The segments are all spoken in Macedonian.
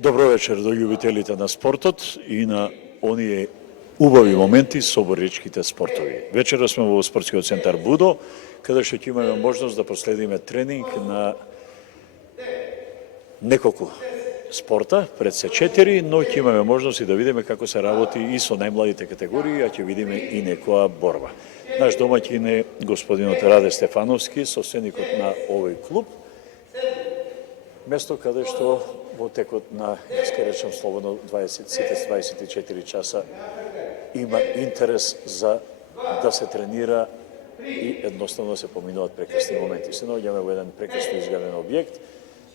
Добро вечер до љубителите на спортот и на оние убави моменти со боречките спортови. Вечера сме во спортскиот центар Будо, каде што ќе имаме можност да проследиме тренинг на неколку спорта, пред се 4, но ќе имаме можност и да видиме како се работи и со најмладите категории, а ќе видиме и некоја борба. Наш домаќин е господинот Раде Стефановски, собственикот на овој клуб, место каде што во текот на, јас ке речам слободно, 24 часа има интерес за да се тренира и едноставно се поминуваат прекрасни моменти. Се наоѓаме во еден прекрасно изграден објект,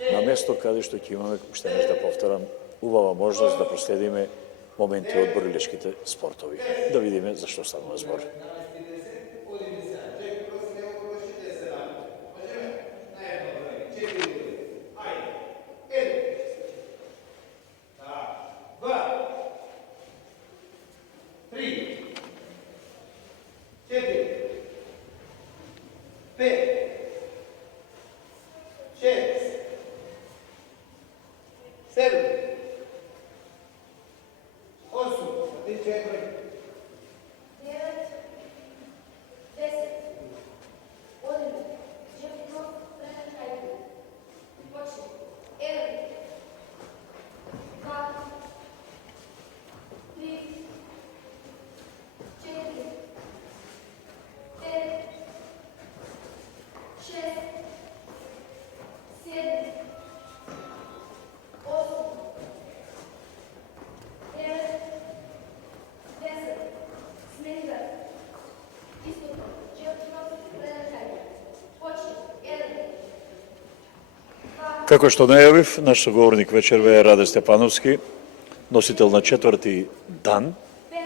на место каде што ќе имаме, уште нешто да повторам, убава можност да проследиме моменти од борилешките спортови. Да видиме за што станува збор. Како што најавив, наш соговорник вечерва е Раде Стефановски, носител на 4-ти дан,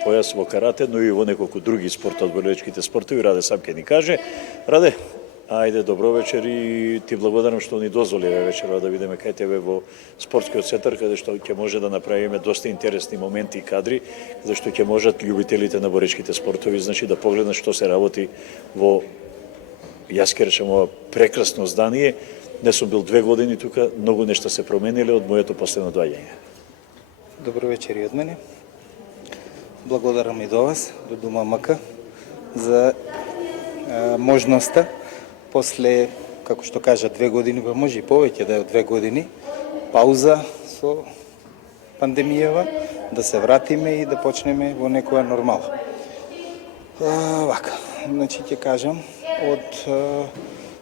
појас во карате, но и во неколку други спорти од борилечките спортови. Раде сам ќе ни каже. Раде, ајде, добро вечер и ти благодарам што ни дозволи вечерва да видиме кај тебе во спортскиот центар, каде што ќе може да направиме доста интересни моменти и кадри, каде што ќе можат љубителите на боречките спортови, значи да погледнат што се работи во, јас ќе речем, ова прекрасно здание. Не сум бил 2 години тука, многу нешта се промениле од моето последно доаѓање. Добро вечер и од мене. Благодарам и до вас, до Дома МК, за можноста после, како што кажа, 2 години, па може и повеќе да е 2 години, пауза со пандемијава, да се вратиме и да почнеме во некоја нормала. Вака, значи ќе кажам, од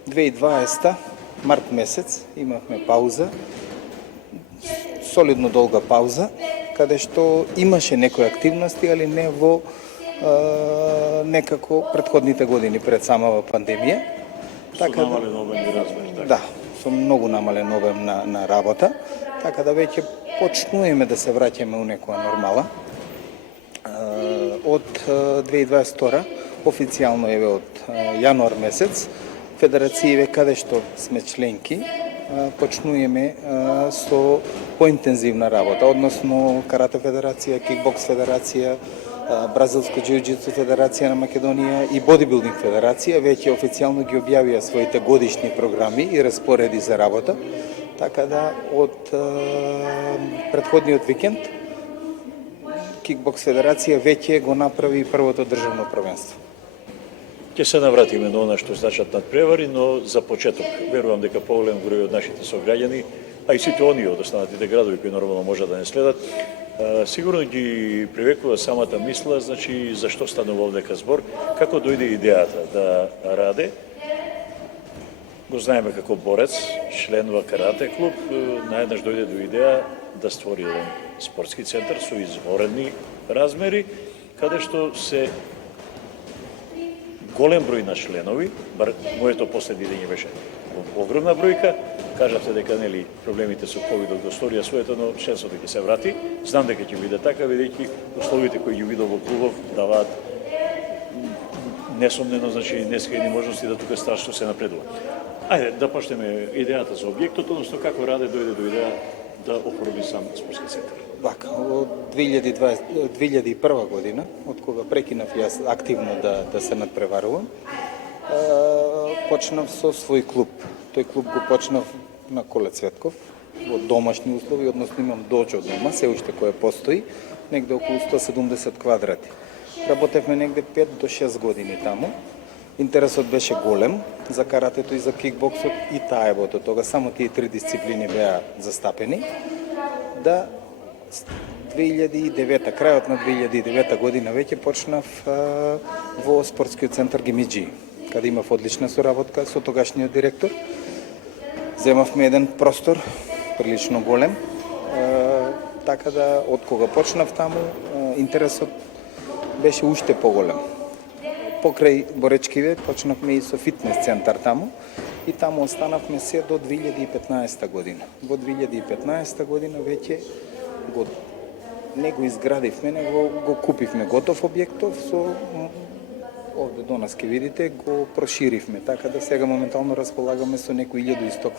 2020 март месец имавме пауза, солидно долга пауза, каде што имаше некои активности, али не во некако претходните години пред самава пандемија. Така намален обем и размер, така? Да, со многу намален обем на работа, така да веќе почнуваме да се враќаме у некоја нормала. Од 2022 официјално еве од јануар месец федерације каде што сме членки почнуваме со поинтензивна работа, односно Карате федерација, Кикбокс федерација, Бразилско џиу-џитсу федерација на Македонија и Бодибилдинг федерација веќе официјално ги објавија своите годишни програми и распореди за работа, така да од претходниот викенд Кикбокс федерација веќе го направи првото државно првенство. Ќе се навратиме на она што значат надпревари, но за почеток верувам дека поголем број од нашите сограѓани, а и сите оние од останатите градови кои нормално може да не следат, сигурно ги привекува самата мисла, значи зашто станува овдека збор, како дојде идејата да Раде, го знаеме како борец, член во карате клуб, наеднаш дојде до идеја да створи еден спортски центар со изворени размери, каде што се голем број на членови, бар моето последни дење беше огромна бројка, кажавте дека нели проблемите со ковидот го сторија своето, но членството ќе се врати. Знам дека ќе биде така, бидејќи условите кои ги видов во клубов даваат несомнено, значи нескајни можности да тука страшно се напредува. Ајде да почнеме идејата за објектот, односно како Раде дојде до идеја да оформи сам спортски центар. Вака, од 2001 година, од кога прекинав јас активно да се надпреварувам, почнав со свој клуб. Тој клуб го почнав на Коле Цветков, во домашни услови, односно имам доджо дома, се уште кое постои, негде околу 170 квадрати. Работевме негде 5 до 6 години таму. Интересот беше голем за каратето и за кикбоксот и таебото. Тога само тие три дисциплини беа застапени. Да 2009, крајот на 2009 година веќе почнав во спортскиот центар Гимиджи, каде имав одлична соработка со тогашниот директор. Земавме еден простор, прилично голем, така да од кога почнав таму, интересот беше уште поголем. Покрај Боречкиве почнавме и со фитнес центар таму и таму останавме се до 2015 година. Во 2015 година веќе не го изградивме, него го купивме готов објектов со овде до нас ке видите го проширивме, така да сега моментално располагаме со некои 1100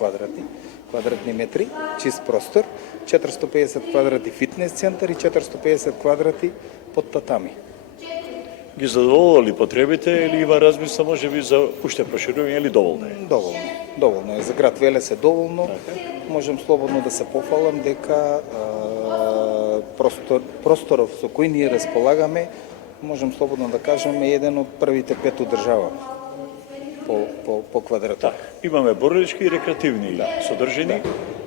квадратни метри, чист простор, 450 квадрати фитнес центар и 450 квадрати под татами. Ги задоволува ли потребите или има размисла можеби за уште проширување или доволно е? Доволно е. За град Велес е доволно. Можам слободно да се пофалам дека просторов со кој ние располагаме, можам слободно да кажам, е еден од првите 5 у држава по квадратура. Имаме борилички и рекреативни содржини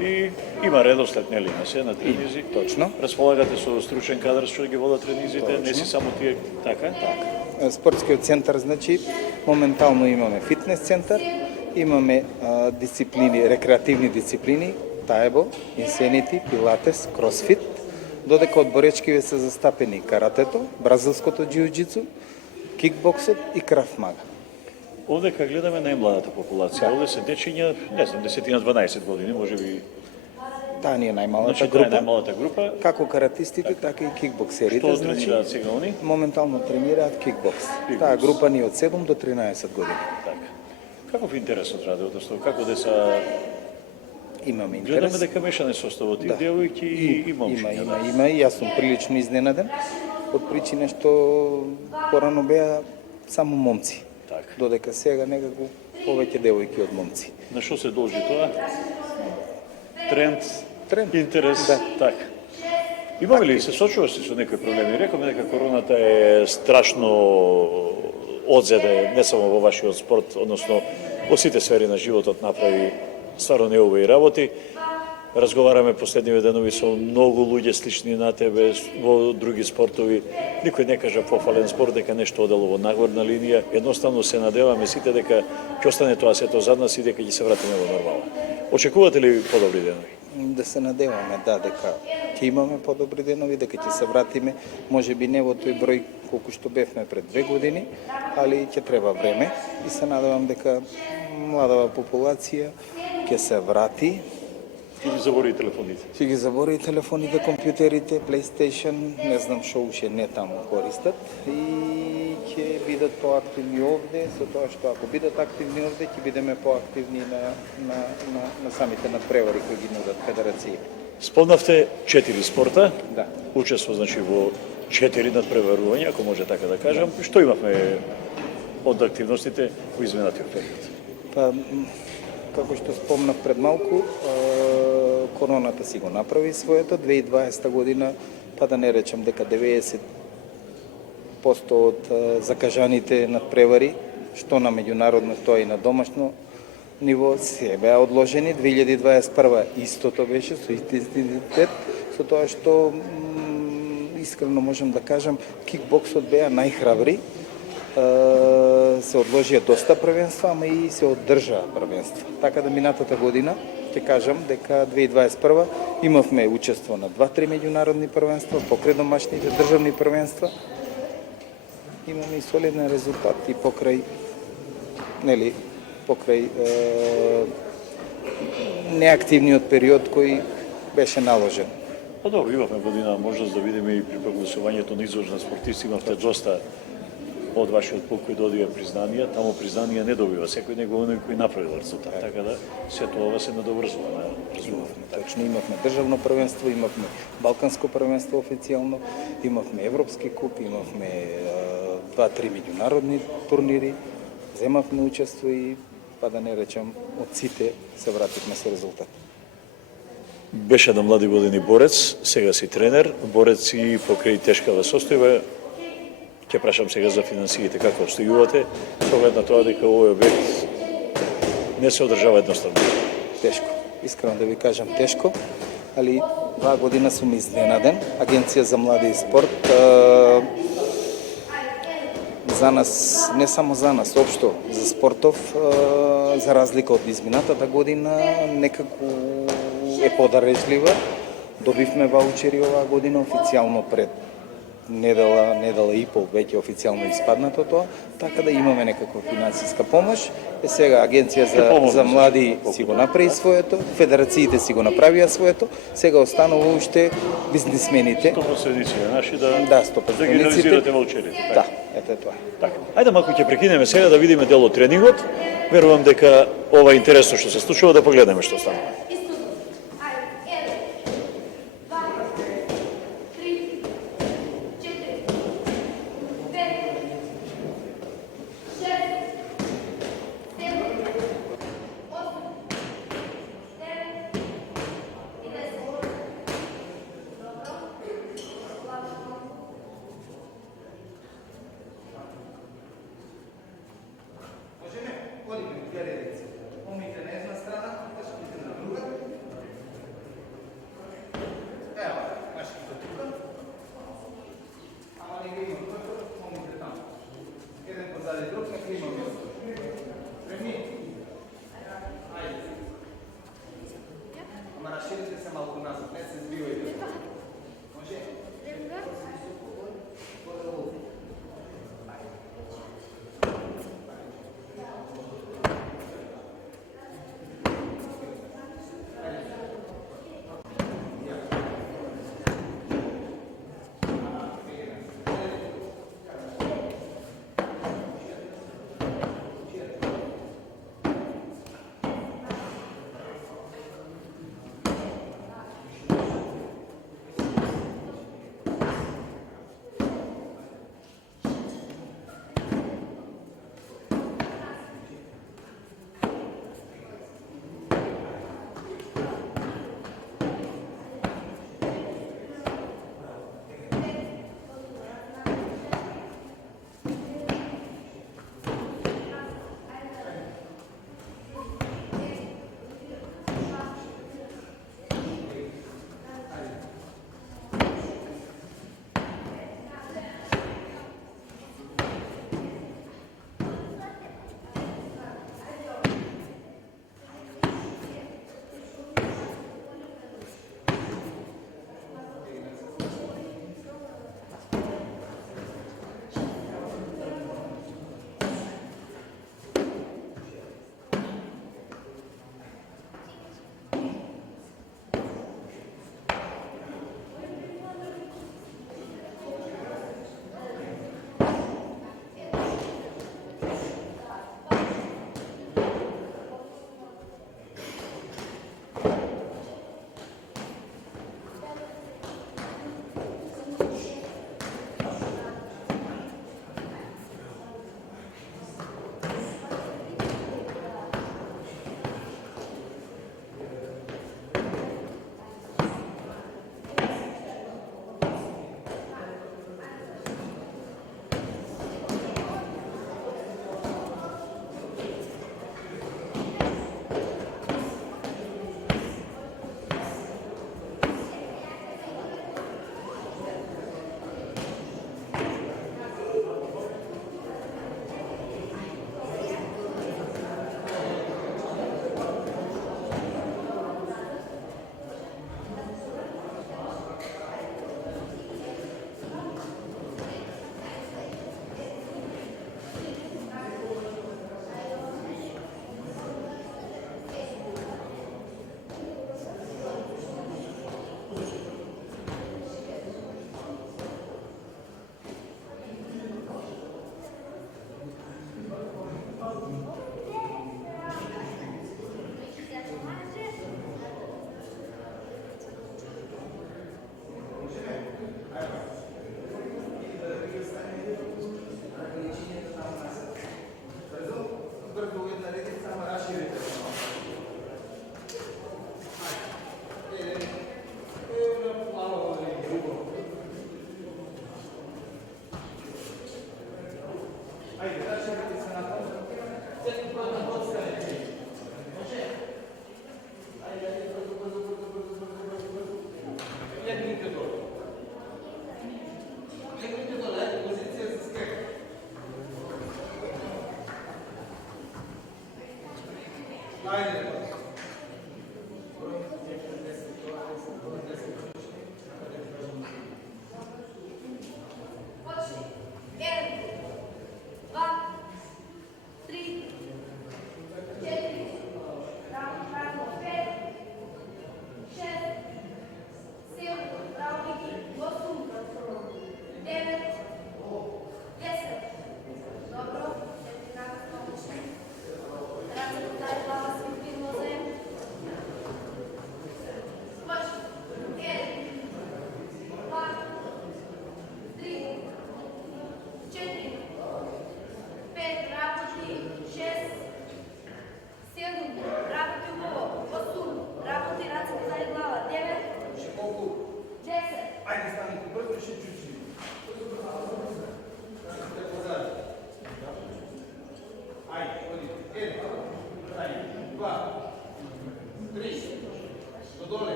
и има редослед нели на се на тренизи. Точно. Располагате со стручен кадар што ги водат тренизите, не си само тие така? Спортскиот центар, значи, моментално имаме фитнес центар, имаме дисциплини, рекреативни дисциплини, таебо, инсенити, пилатес, кросфит, додека од Боречкиве се застапени каратето, бразилското џиу-џицу, кикбоксот и краф мага. Овде кога гледаме најмладата популација, овде се дечиња, не знам, 10-12 години, можеби. Таа ни е најмалата Значи, група. таа е најмалата група. Како каратистите, така и кикбоксерите. Што тренираат сега они? Моментално тренираат кикбокс. Таа група ни е од 7 до 13 години. Така. Каков интерес од радиото, што како деца Имаме интерес. гледаме дека мешане составот и девојки и момчиња. Има и јас сум прилично изненаден од причина што порано беа само момци. Така. Додека сега некако повеќе девојки од момци. На што се должи тоа? Тренд, интерес, Да. така. Имаме ли се сочува се со некои проблеми? Рековме дека короната е страшно одзеде не само во вашиот спорт, односно во сите сфери на животот направи стварно неувои работи. Разговараме последниве денови со многу луѓе слични на тебе во други спортови. Никој не кажа пофален спорт дека нешто одело во нагорна линија. Едноставно се надеваме сите дека ќе остане тоа сето зад нас и дека ќе се вратиме во нормала. Очекувате ли подобри денови? Да се надеваме, дека ќе имаме подобри денови, дека ќе се вратиме, можеби не во тој број колку што бевме пред 2 години, али ќе треба време и се надевам дека младава популација ќе се врати. Ќе ги забори телефоните. Ќе ги забори телефоните, компјутерите, PlayStation, не знам што уште не таму користат и ќе бидат поактивни овде, со тоа што ако бидат активни овде, ќе бидеме поактивни на самите надпревари кои ги нудат федерации. Спомнавте 4 спорта. Да. Учество значи во 4 надпреварувања, ако може така да кажам. Што имавме од активностите во изминатиот период? Па, како што спомнав пред малку, короната си го направи своето. 2020 година, па да не речам дека 90% од закажаните надпревари, што на меѓународно, тоа и на домашно ниво, се беа одложени. 2021 истото беше, со исти интензитет, со тоа што искрено можам да кажам, кикбоксот беа најхрабри. Се одложија доста првенства, ама и се одржаа првенства. Така да минатата година, ќе кажам дека 2021 имавме учество на 2-3 меѓународни првенства, покрај домашните државни првенства. Имаме и солиден резултат и покрај неактивниот период кој беше наложен. Па добро, имавме година можност да видиме и при прогласувањето на изложна спортисти, имавте доста од вашиот пол кој добија признанија, таму признанија не добива секој, него оној кој направил резултат. Така да сето ова се надоврзува. Точно, имавме државно првенство, имавме балканско првенство официјално, имавме европски куп, имавме 2-3 меѓународни турнири, земавме учество и, па да не речам, од сите се вративме со резултат. Беше на млади години борец, сега си тренер, борец и покрај тешкава состојба. Ќе прашам сега за финансиите, како обстојувате, со оглед на тоа дека овој објект не се одржава едноставно. Тешко. Искрено да ви кажам тешко, али 2 година сум изненаден. Агенција за млади и спорт за нас, не само за нас, општо за спортов, за разлика од изминатата година, некако е подарежлива. Добивме ваучери оваа година официјално пред недела и пол веќе официјално испаднато тоа, така да имаме некаква финансиска помош. Сега агенција за млади си го направи своето, федерациите си го направија своето, сега останува уште бизнисмените. 100% наши да 100%. да ги реализирате ваучерите. Да, ето е тоа. Така. Ајде малку ќе прекинеме сега да видиме дел од тренингот. Верувам дека ова е интересно што се случува, да погледнеме што станува.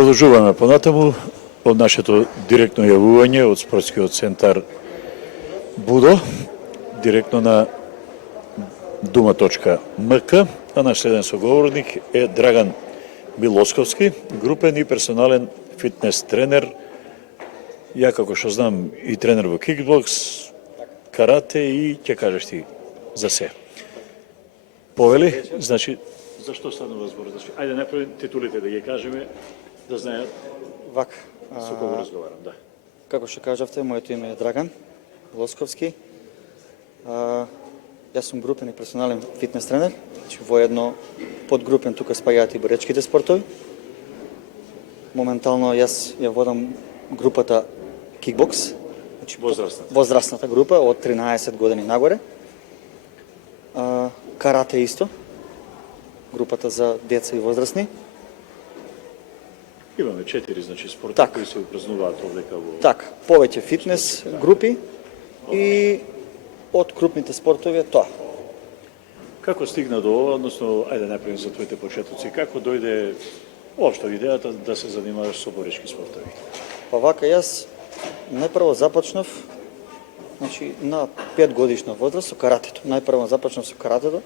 Продолжуваме понатаму од нашето директно јавување од спортскиот центар Будо, директно на дума.мк, а наш следен соговорник е Драган Милосковски, групен и персонален фитнес тренер. Ја како што знам и тренер во кикбокс, карате и ќе кажеш ти за се. Повели, значи, зашто станува збор? Значи, ајде најпрво титулите да ги кажеме, да знаат Вака. со кого разговарам, да. Како што кажавте, моето име е Драган Лосковски. Јас сум групен и персонален фитнес тренер, значи во едно подгрупен тука спаѓаат и боречките спортови. Моментално јас ја водам групата кикбокс, значи возрастната група од 13 години нагоре. Карате исто, групата за деца и возрастни. Имаме 4 значи спорти Так. кои се упразнуваат овдека во Така, повеќе фитнес групи и од крупните спортови е тоа. Како стигна до ова, односно, ајде најпрво за твоите почетоци, како дојде воопшто идејата да се занимаваш со боречки спортови? Па вака, јас најпрво започнав, значи на 5 годишна возраст со каратето. Најпрво започнав со каратето,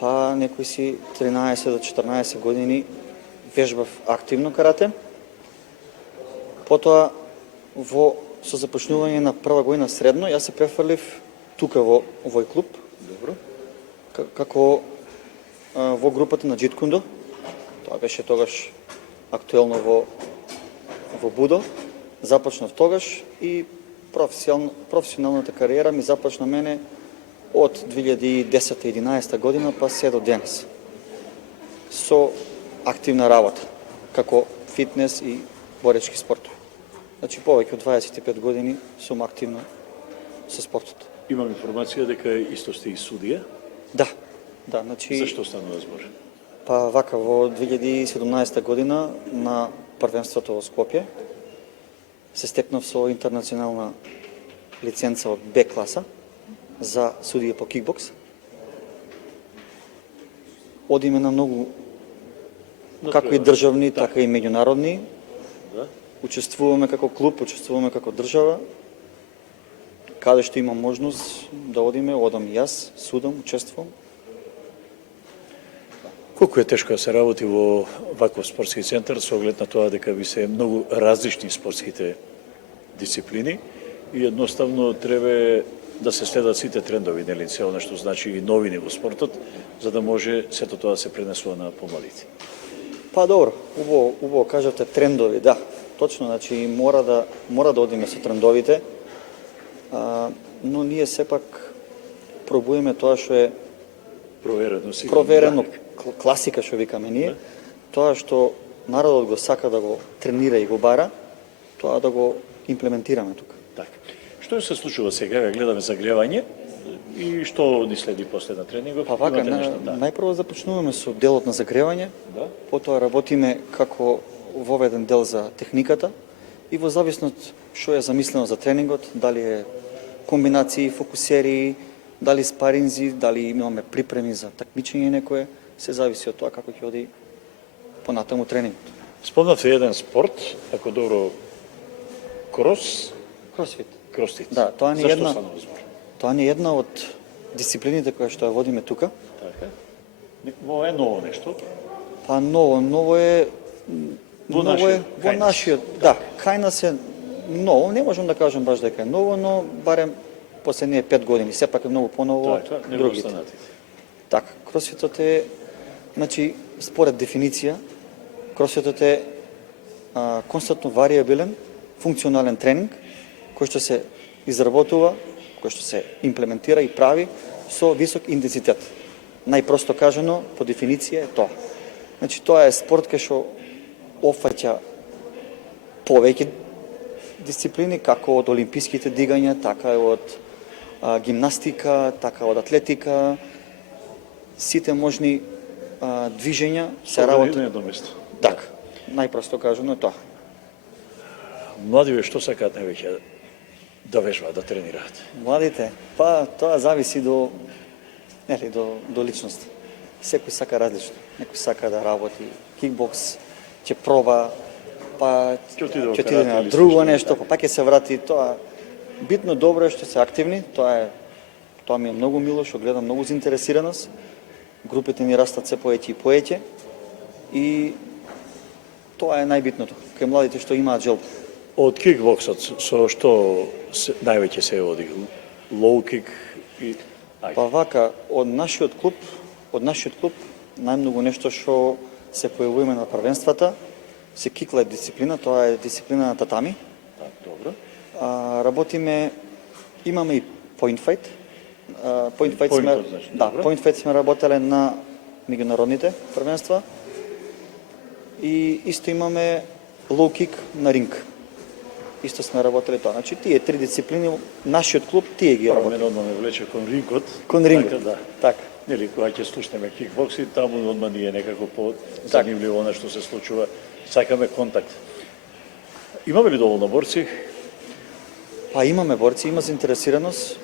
па некои си 13 до 14 години вежбав активно карате. Потоа со започнување на прва година средно, јас се префрлив тука во овој клуб. Добро. Како во групата на Джиткундо. Тоа беше тогаш актуелно во Будо. Започнав тогаш и професионалната кариера ми започна мене од 2010-11 година па се до денес. Со активна работа, како фитнес и боречки спортови. Значи повеќе од 25 години сум активно со спортот. Имам информација дека исто сте и судија. Да, значи... Зашто станува збор? Па вака, во 2017 година на првенството во Скопје се стекнав со интернационална лиценца од Б класа за судија по кикбокс. Одиме на многу, како и државни, така и меѓународни. Да. Учествуваме како клуб, учествуваме како држава. Каде што имам можност да одиме, одам и јас, судам, учествувам. Колку е тешко да се работи во ваков спортски центар со оглед на тоа дека ви се многу различни спортските дисциплини и едноставно треба да се следат сите трендови, нели, се она што значи и новини во спортот, за да може сето тоа да се пренесува на помладите. Па добро, убаво кажате трендови, да. Точно, значи мора да одиме со трендовите, но ние сепак пробуеме тоа што е проверено, класика што викаме ние, тоа што народот го сака да го тренира и го бара, тоа да го имплементираме тука. Така. Што се случува сега? Ве гледаме загревање и што ни следи после на тренингов? Па вака, Имате нешто? Да. најпрво започнуваме со делот на загревање, Да. потоа работиме како воведен дел за техниката и во зависност што е замислено за тренингот, дали е комбинации, фокусери, дали спаринзи, дали имаме припреми за такмичење некое, се зависи од тоа како ќе оди понатаму тренингот. Спомнавте еден спорт, ако добро, Кросфит. кросфит. Да, тоа не е Зашто една- станува збор? Тоа не е една од дисциплините која што ја водиме тука. Така. Во е ново нешто. Па ново е Во ново е нашиот, во кај нас. нашиот, да, кај нас е ново, не можам да кажам баш дека е ново, но барем последние 5 години, сепак е многу поново од Така, не другите. останатите. Така, кросфитот е, значи, според дефиниција, кросфитот е константно вариабилен, функционален тренинг, кој што се изработува, кој што се имплементира и прави со висок интензитет. Најпросто кажано, по дефиниција е тоа. Значи, тоа е спорт кај што опфаќа повеќе дисциплини, како од олимписките дигања, така и од гимнастика, така од атлетика, сите можни движења се На работат. едно место. Така, најпросто кажано е тоа. Младиве што сакаат највеќе да вежбаат, да тренираат? Младите, па тоа зависи до личност. Секој сака различно. Некој сака да работи кикбокс, ќе проба, па Ќе отиде во ќе карате на или друго слично, нешто, па ќе се врати. Тоа битно добро е што се активни, тоа ми е многу мило, што гледам многу заинтересираност. Групите ни растат се поеќе и поеќе и тоа е најбитното. Кај младите што имаат желба. Од кикбоксот, со што највеќе се оди? Лоу кик и... Па вака, од нашиот клуб најмногу нешто што се појавуваме на првенствата, се кикла е дисциплина, тоа е дисциплина на татами. Добро. Работиме, имаме и point fight, Point Fight сме, Point-от, значи, да, добро. Point Fight сме работеле на меѓународните првенства и исто имаме low kick на ринг. Исто сме работеле тоа. Значи тие три дисциплини нашиот клуб тие ги работи. Мене одма ме влече кон рингот. Кон рингот. Така, да. Така. Нели, кога ќе слушнеме кикбокси, таму одма ни е некако по-занимливо она што се случува. Сакаме контакт. Имаме ли доволно борци? Па имаме борци, има заинтересираност.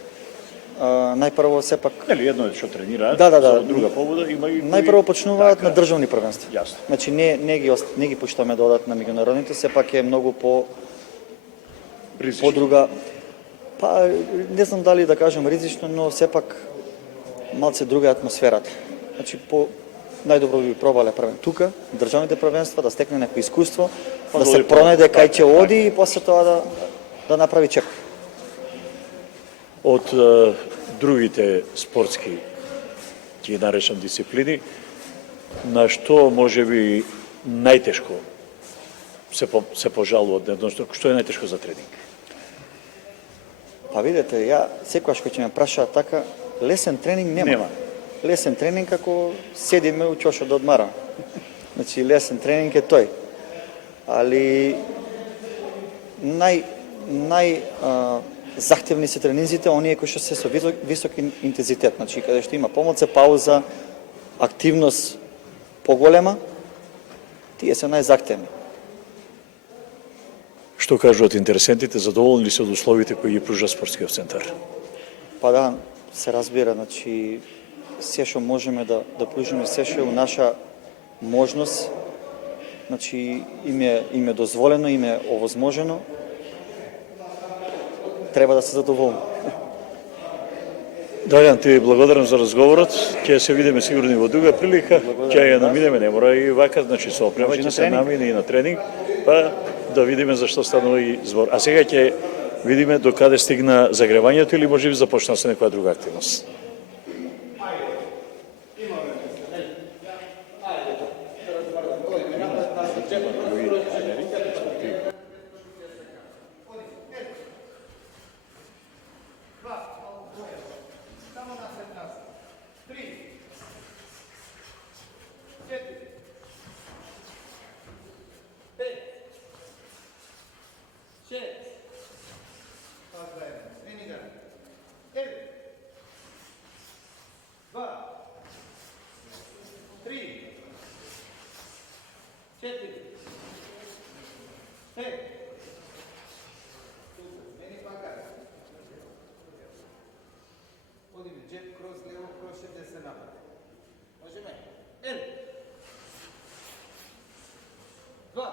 Најпрво сепак Нели, едно е што тренираат, Да. за друга побуда, има и кои... најпрво почнуваат Така. на државни првенства. Јасно. Значи не ги пуштаме да одат на меѓународните, сепак е многу по Ризично. друга, па не знам дали да кажам ризично, но сепак малце друга е атмосферата. Значи по најдобро би пробале првен тука, државните првенства, да стекне некој искуство, Па да да се оди пронајде по- кај така, ќе оди и после тоа да направи чек. Од другите спортски, ќе ги наречам дисциплини, на што може би најтешко се пожалуваат, едноставно, што е најтешко за тренинг? Па видете, ја секогаш кога ќе ме прашаат така, лесен тренинг нема. Нема. Лесен тренинг ако седиме у чошот да одмараме. Значи лесен тренинг е тој. Али захтевни се тренинзите, оние кои што се со висок интензитет, значи каде што има помалце пауза, активност поголема, тие се најзахтевни. Што кажуваат интересентите, задоволни ли се од условите кои ги пружа спортскиот центар? Па да, се разбира, значи се што можеме да пружиме, се што е у наша можност, значи им е дозволено, им е овозможено, треба да се задоволни. Драјан, ти благодарам за разговорот. Ќе се видиме сигурно и во друга прилика. Ќе ја наминеме, не мора и вака, значи со опрема Може ќе на се тренинг. намине и на тренинг, па да видиме за што станува и збор. А сега ќе видиме до каде стигна загревањето или може би започна со некоја друга активност. Джеб кроз лево, кроше десен напад. Можеме? Ел. 2.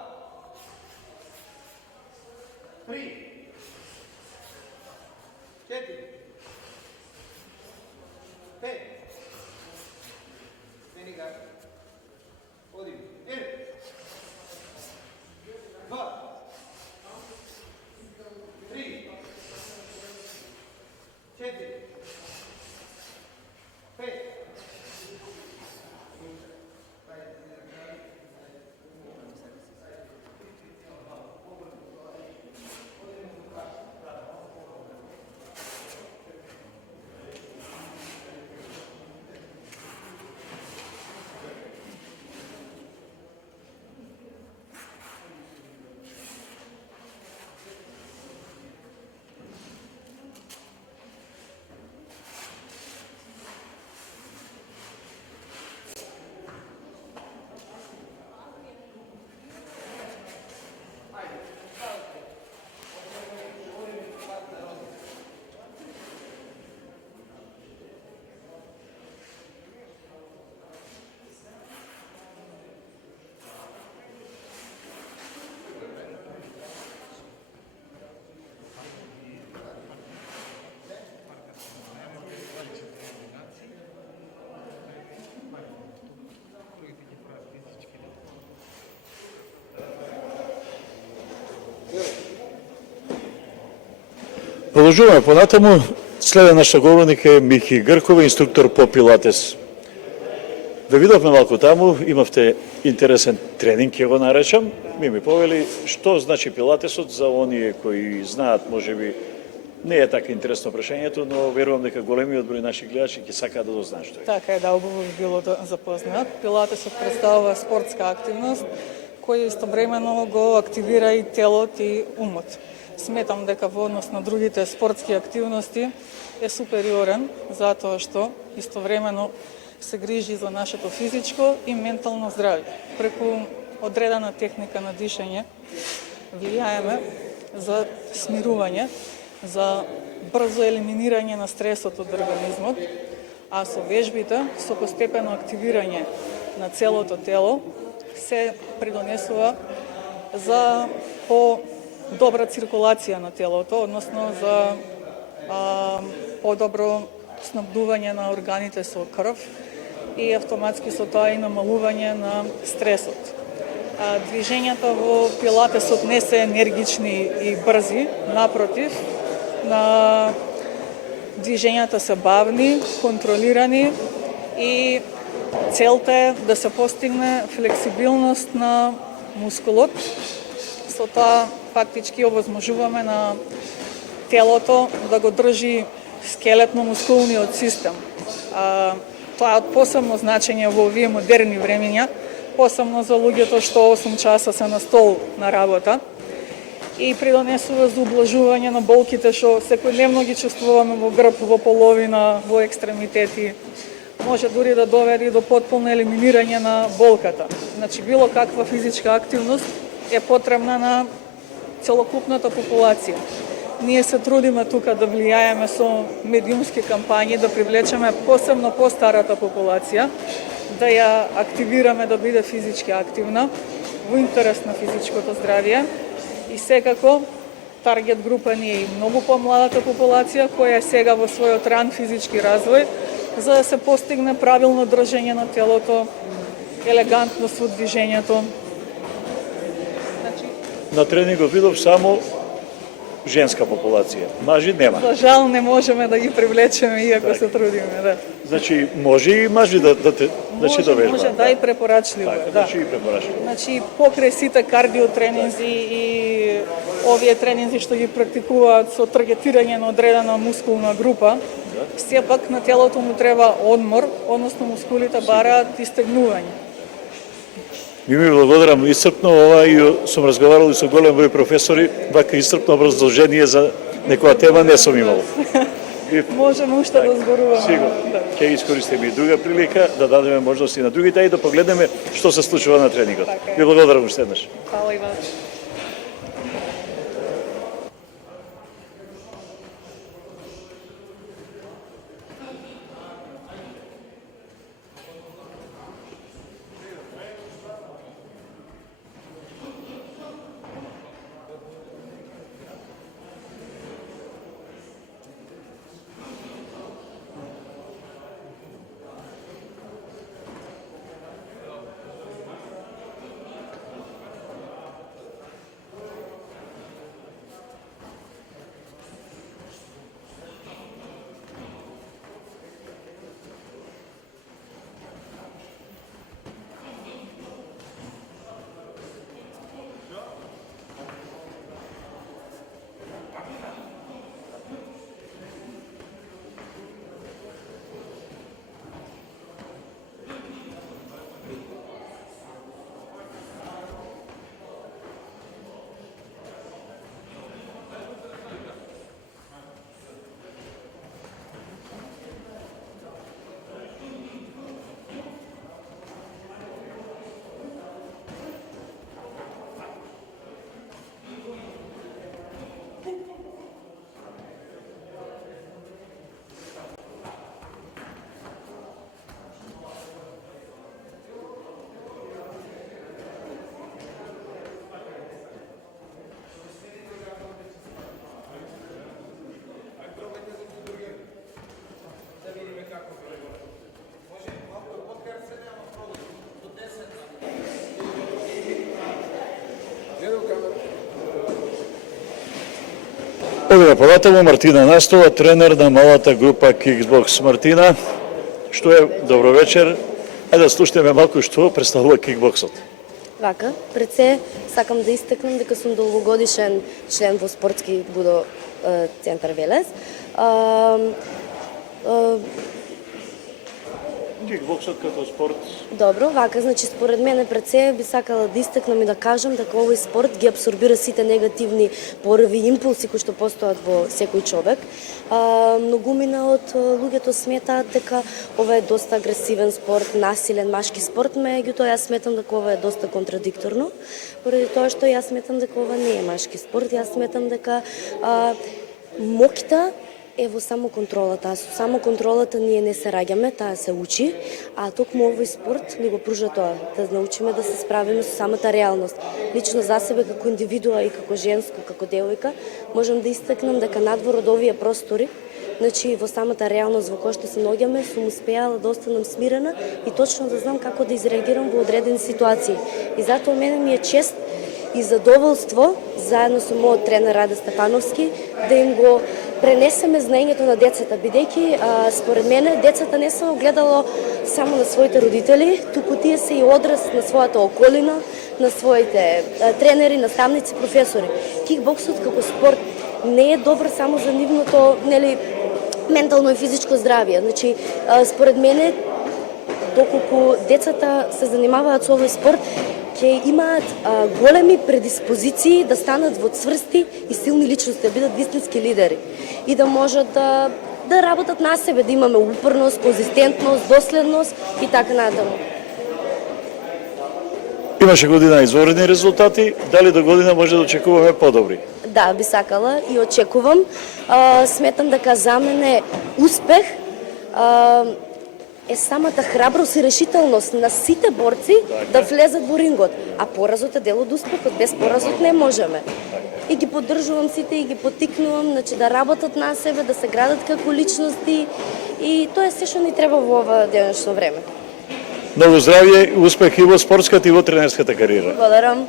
3. 4. 5. Meni ga. Odim. Ел. 2. 3. 4. 5. Продолжуваме понатаму. Следен нашата говорник е Михи Гркова, инструктор по пилатес. Ве видовме малку таму, имавте интересен тренинг, ќе го наречам. Ми повели што значи пилатесот за оние кои знаат, можеби, Не е така интересно прашањето, но верувам дека големиот број наши гледачи ќе сакаат да дознаат што е. Така е, да, убаво би било да запознаат. Пилатесот представува спортска активност која истовремено го активира и телот и умот. Сметам дека во однос на другите спортски активности е супериорен, затоа што истовремено се грижи за нашето физичко и ментално здравје. Преку одредена техника на дишање влијаеме за смирување, за брзо елиминирање на стресот од организмот, а со вежбите, со постепено активирање на целото тело, се придонесува за по-добра циркулација на телото, односно за по-добро снабдување на органите со крв и автоматски со тоа и намалување на стресот. Движењата во пилатесот не се енергични и брзи, напротив, движењата се бавни, контролирани и целта е да се постигне флексибилност на мускулот. Со тоа фактички овозможуваме на телото да го држи скелетно-мускулниот систем. Тоа е од посебно значење во овие модерни времења, посебно за луѓето што 8 часа се на стол на работа и придонесува за ублажување на болките што секојдневно ги чувствуваме во грб, во половина, во екстремитети. Може дури да доведе до потполно елиминирање на болката. Значи, било каква физичка активност е потребна на целокупната популација. Ние се трудиме тука да влијаеме со медиумски кампањи, да привлечеме посебно постарата популација, да ја активираме да биде физички активна, во интерес на физичкото здравје. И секако, таргет група ни е и многу помладата популација, која е сега во својот ран физички развој, за да се постигне правилно држење на телото, елегантност во движењето. На тренингот видов само женска популација. Мажи нема. За жал не можеме да ги привлечеме, иако се трудиме, да. Значи, може и мажи да те довежбаат. Може, да, и препорачливо Така, е, да. значи и препорачливо. Значи, покрај сите кардиотренинзи и овие тренинзи што ги практикуваат со таргетирање на одредена мускулна група, сепак на телото му треба одмор, односно мускулите бараат истегнување. Ми благодарам исцрпно ова и сум разговарал и со голем број професори, вака исцрпно образложение за некоја тема не сум имал. Можеме уште да зборуваме. Сигурно. Да. Ќе искористиме и друга прилика да дадеме можности на другите и да погледнеме што се случува на тренингот. Така е. Ви благодарам уште еднаш. Фала и вас. Одеме понатаму, Мартина Настова, тренер на малата група Кикбокс. Мартина, што е добро вечер. Ајде да слушнеме малку што представува кикбоксот. Вака, пред се сакам да истакнам дека сум долгогодишен член во спортски будо центар Велес. Кикбоксот како спорт? Добро, вака, значи според мене пред се би сакала да истакнам и да кажам дека овој спорт ги абсорбира сите негативни порави импулси кои што постојат во секој човек. Многумина од луѓето сметаат дека ова е доста агресивен спорт, насилен машки спорт, меѓутоа јас сметам дека ова е доста контрадикторно, поради тоа што јас сметам дека ова не е машки спорт, јас сметам дека моќта е во само контролата, а со само контролата ние не се раѓаме, таа се учи, а токму овој спорт ни го пружа тоа, да научиме да се справиме со самата реалност. Лично за себе како индивидуа и како женско, како девојка, можам да истакнам дека надвор од овие простори, значи во самата реалност во која што се наоѓаме, сум успеала да останам смирена и точно да знам како да изреагирам во одредени ситуации. И затоа мене ми е чест и задоволство, заедно со мојот тренер Раде Степановски, да им го пренесеме знаењето на децата, бидејќи според мене децата не се огледало само на своите родители, туку тие се и одраз на својата околина, на своите тренери, наставници, професори. Кикбоксот како спорт не е добар само за нивното, ментално и физичко здравје. Значи, според мене, доколку децата се занимаваат со овој спорт, ќе имаат големи предиспозиции да станат во цврсти и силни личности, да бидат вистински лидери и да можат да работат на себе, да имаме упорност, конзистентност, доследност и така натаму. Имаше година изворени резултати, дали до година може да очекуваме подобри? Да, би сакала и очекувам. Сметам дека за мене успех е самата храброст и решителност на сите борци да влезат во рингот. А поразот е дел од успехот. Без поразот не можеме. И ги поддржувам сите и ги поттикнувам, значи да работат на себе, да се градат како личности и тоа е се што ни треба во ова денешно време. Многу здравје и успех и во спортската и во тренерската кариера. Благодарам.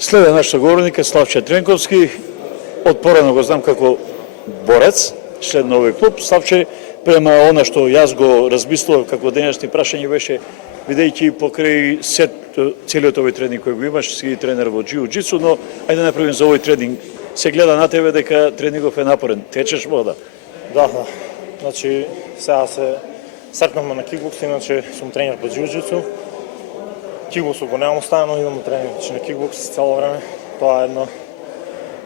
Следе наш соговорник е Славче Тренковски. Од порано го знам како борец, член на овој клуб. Славче, према она што јас го размислував како денешни прашање беше, бидејќи покрај целиот овој тренинг кој го имаш, си тренер во џиу-џицу, но ајде направим за овој тренинг. Се гледа на тебе дека тренингов е напорен. Течеш вода? Да. Значи, сега се сретнавме на кикбокс, иначе сум тренер по џиу-џицу. Кикбоксот го немам оставено, идам на тренинг. Значи, на кикбокс цело време. Тоа е една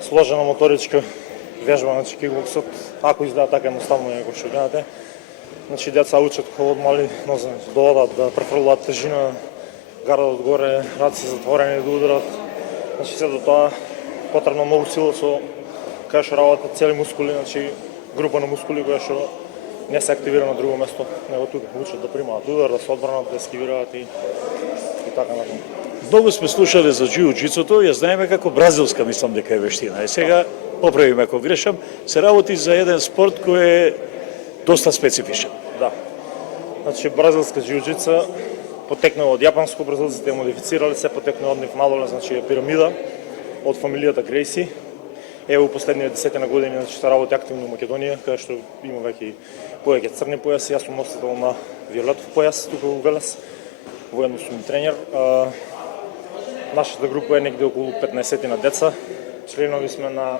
сложена моторичка вежба, значи кикбоксот, ако изгледа така едноставно како што гледате. Значи, деца учат кога од мали нозе, да одат, да префрлуваат тежина, гардат одгоре, раци затворени да ударат. Значи, се до тоа потребно многу сила со кај што работат цели мускули, значи група на мускули која што не се активира на друго место, него тука учат да примаат удар, да се одбранат, да ескивираат и така натаму. Многу сме слушале за джиу-джитсото, ја знаеме како бразилска, мислам дека е вештина. И сега, поправиме ако грешам, се работи за еден спорт кој е доста специфичен. Да. Значи бразилска джиу-джица потекнала од јапанско, бразилците ја модифицирале, се потекнала од нив надоле, значи е пирамида од фамилијата Грейси. Ево последните 10 години значи се работи активно во Македонија, каде што има веќе повеќе црни појаси, јас сум носител на виолетов појас тука во Велес. Воедно сум и тренер. Нашата група е негде околу 15 на деца. Членови сме на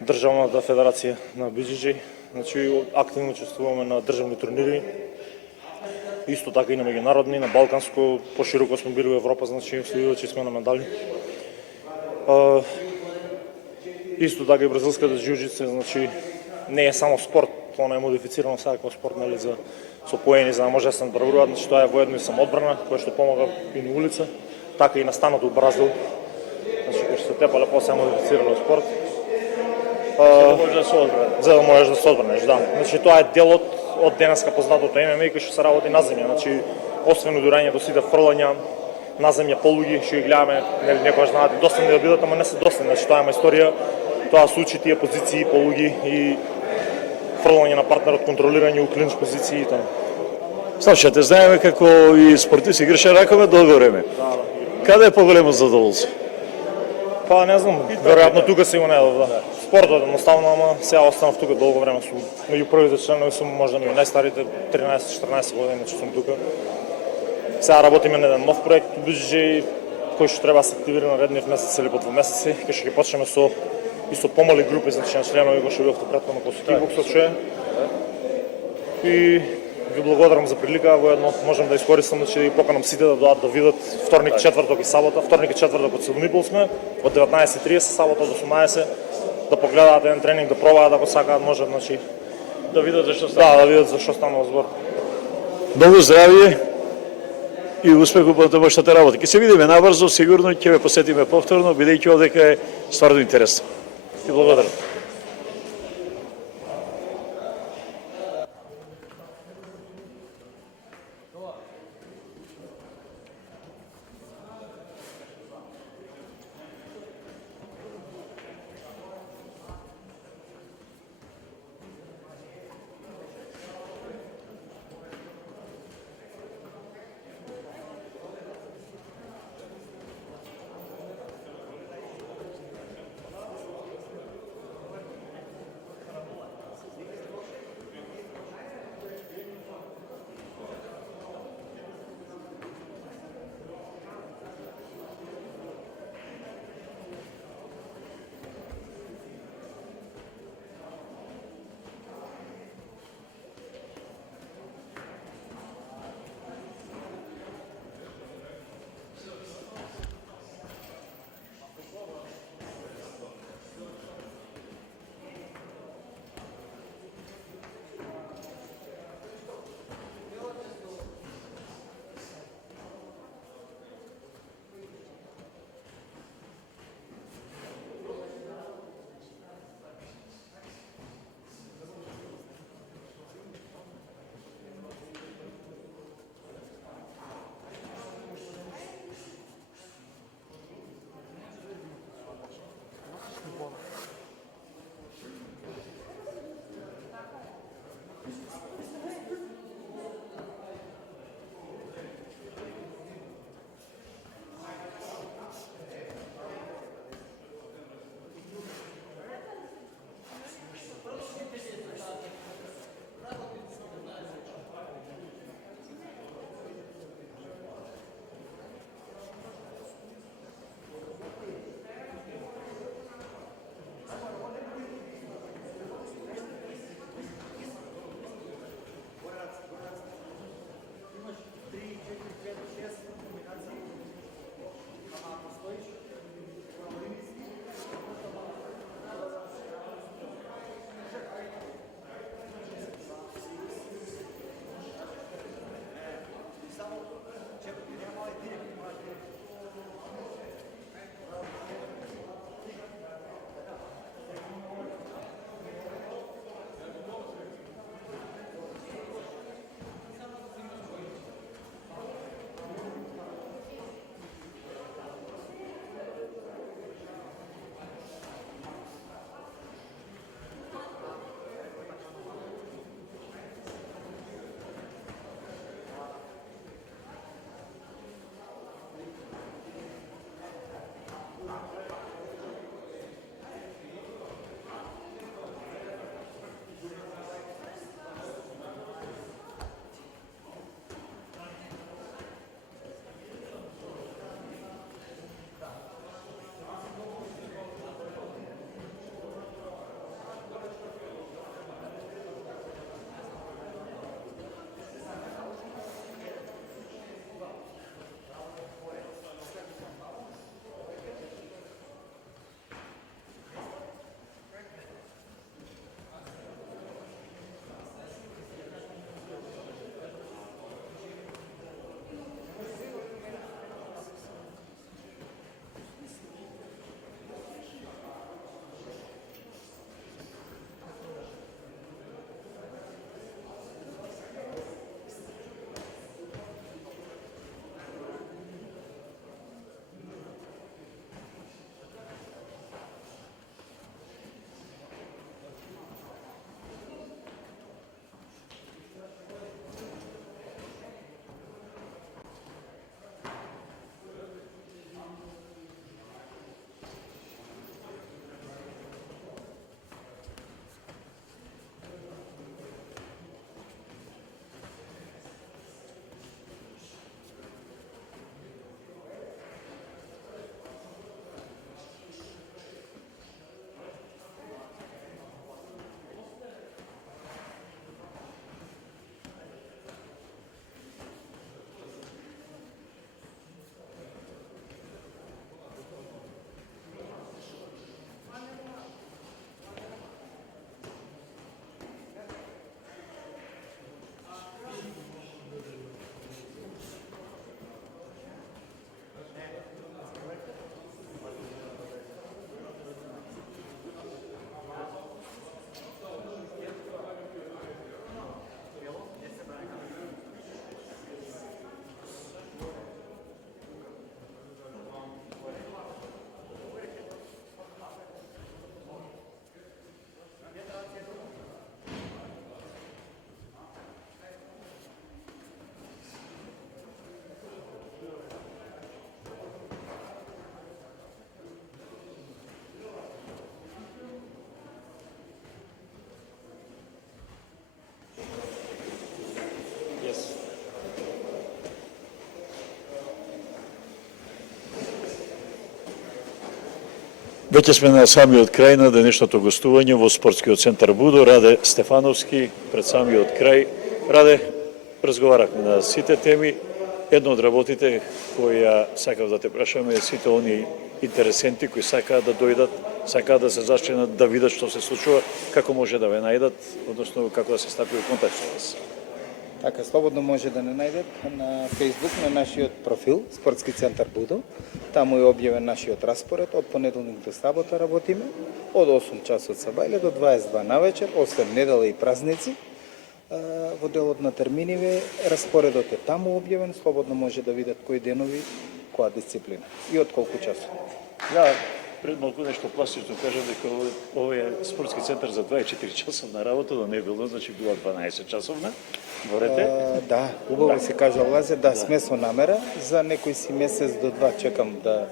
Државната федерација на BJJ. Значи активно учествуваме на државни турнири. Исто така и на меѓународни, на балканско, пошироко сме били во Европа, значи следувачи сме на медали. Исто така и бразилската джиу-джитса, значи не е само спорт, она е модифицирано сега како спорт, нели, со поени за да може да се надбрваат, значи тоа е воедно и самоодбрана, која што помага и на улица, така и на станот во Бразил. Значи кој што се тепале после модифицирано спорт. Може да се одбране. За да можеш да се одбранеш, да. Значи тоа е дел од денеска познатото ММА кој што се работи на земја, значи освен удирање до сите фрлања на земја полуги, што ги гледаме, нели некогаш знаат доста да бидат, ама не се доста, значи тоа е мајсторија, тоа се учи тие позиции полуги и фрлање на партнерот, контролирање у клинч позиции и тоа. Слушате, знаеме како и спортисти играше ракове долго време. Каде е поголемо задоволство? Па не знам, веројатно тука се го најдов, да. Спортот едноставно, ама сега останав тука долго време сум. Меѓу првите членови сум можда меѓу најстарите 13-14 години че сум тука. Сега работиме на еден нов проект у BJJ кој што треба да се активира на реднив месец или по 2 месеци, кај што ќе почнеме со помали групи, значи на членови кои што бевте претходно по кикбоксот што е. И ви благодарам за прилика, воедно можам да искористам значи да ги поканам сите да дојдат да видат вторник, четврток и сабота. Вторник и четврток од 7:30 сме, од 19:30, сабота од 18:00, да погледаат еден тренинг, да пробаат ако сакаат, можат, значи Да видат зашто става. да видат за што станува збор. Многу здравје и успех во потомошната работа. Ќе се видиме набрзо, сигурно ќе ве посетиме повторно, бидејќи овдека е стварно интересно. И благодарам. Веќе сме на самиот крај на денешното гостување во спортскиот центар Будо. Раде Стефановски, пред самиот крај. Раде, разговарахме на сите теми. Едно од работите која сакав да те прашаме е сите они интересенти кои сакаат да дојдат, сакаат да се зачинат, да видат што се случува, како може да ве најдат, односно како да се стапи во контакт со вас. Така, слободно може да не најдат на Facebook на нашиот профил Спортски центар Будо. Таму е објавен нашиот распоред. Од понеделник до сабота работиме, од 8 часот сабајле до 22 навечер, освен недела и празници. Во делот на терминиве распоредот е таму објавен, слободно може да видат кои денови, која дисциплина и од колку часот. Ја пред малку нешто пластично кажам дека овој е спортски центар за 24 часовна работа, да не било, значи била 12 часовна. Борете? Да, убаво се кажа Лазе, да, сме со намера. За некој си месец до два чекам да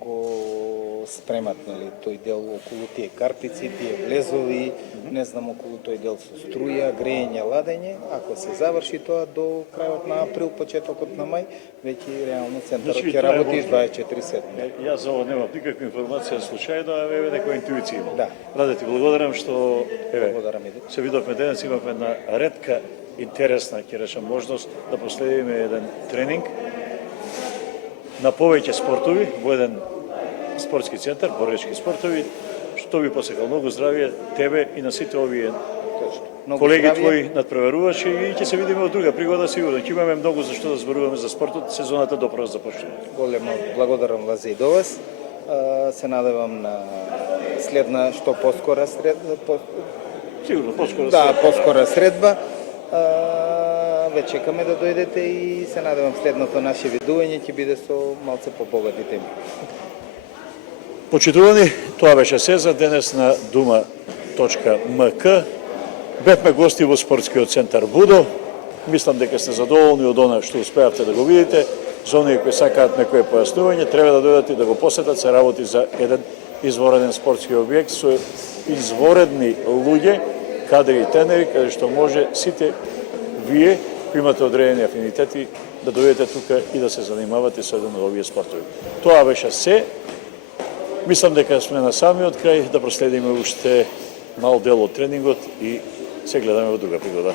го спремат, нели, тој дел околу тие карпици, тие влезови, не знам, околу тој дел со струја, грејење, ладење. Ако се заврши тоа до крајот на април, почетокот на мај, веќе реално центарот Значи, ќе тоа е работи во- 24/7. Јас за ово немам никаква информација случајно, а еве некоја интуиција имам. Да. Раде ти благодарам што Благодарам и да. се видовме денес, имавме една ретка интересна, ќе речам, можност да последиме еден тренинг на повеќе спортови во еден спортски центар, боречки спортови, што ви посекал многу здравје тебе и на сите овие Многу колеги здравје. твои надпреварувачи и ќе се видиме во друга пригода сигурно. Ќе имаме многу за што да зборуваме за спортот, сезоната допро започнува. Големо благодарам Лазе и до вас. Се надевам на следна што поскора средба, Сигурно поскоро да, поскора средба. Ве чекаме да дојдете и се надевам следното наше видување ќе биде со малце побогати теми. Почитувани, тоа беше се за денес на Дума.мк. Бевме гости во спортскиот центар Будо. Мислам дека сте задоволни од она што успеавте да го видите. За оние кои сакаат некое појаснување, треба да дојдат и да го посетат. Се работи за еден извореден спортски објект со изворедни луѓе, кадри и тенери, каде што може сите вие кои имате одредени афинитети да дојдете тука и да се занимавате со еден од овие спортови. Тоа беше се. Мислам дека сме на самиот крај, да проследиме уште мал дел од тренингот и се гледаме во друга пригода.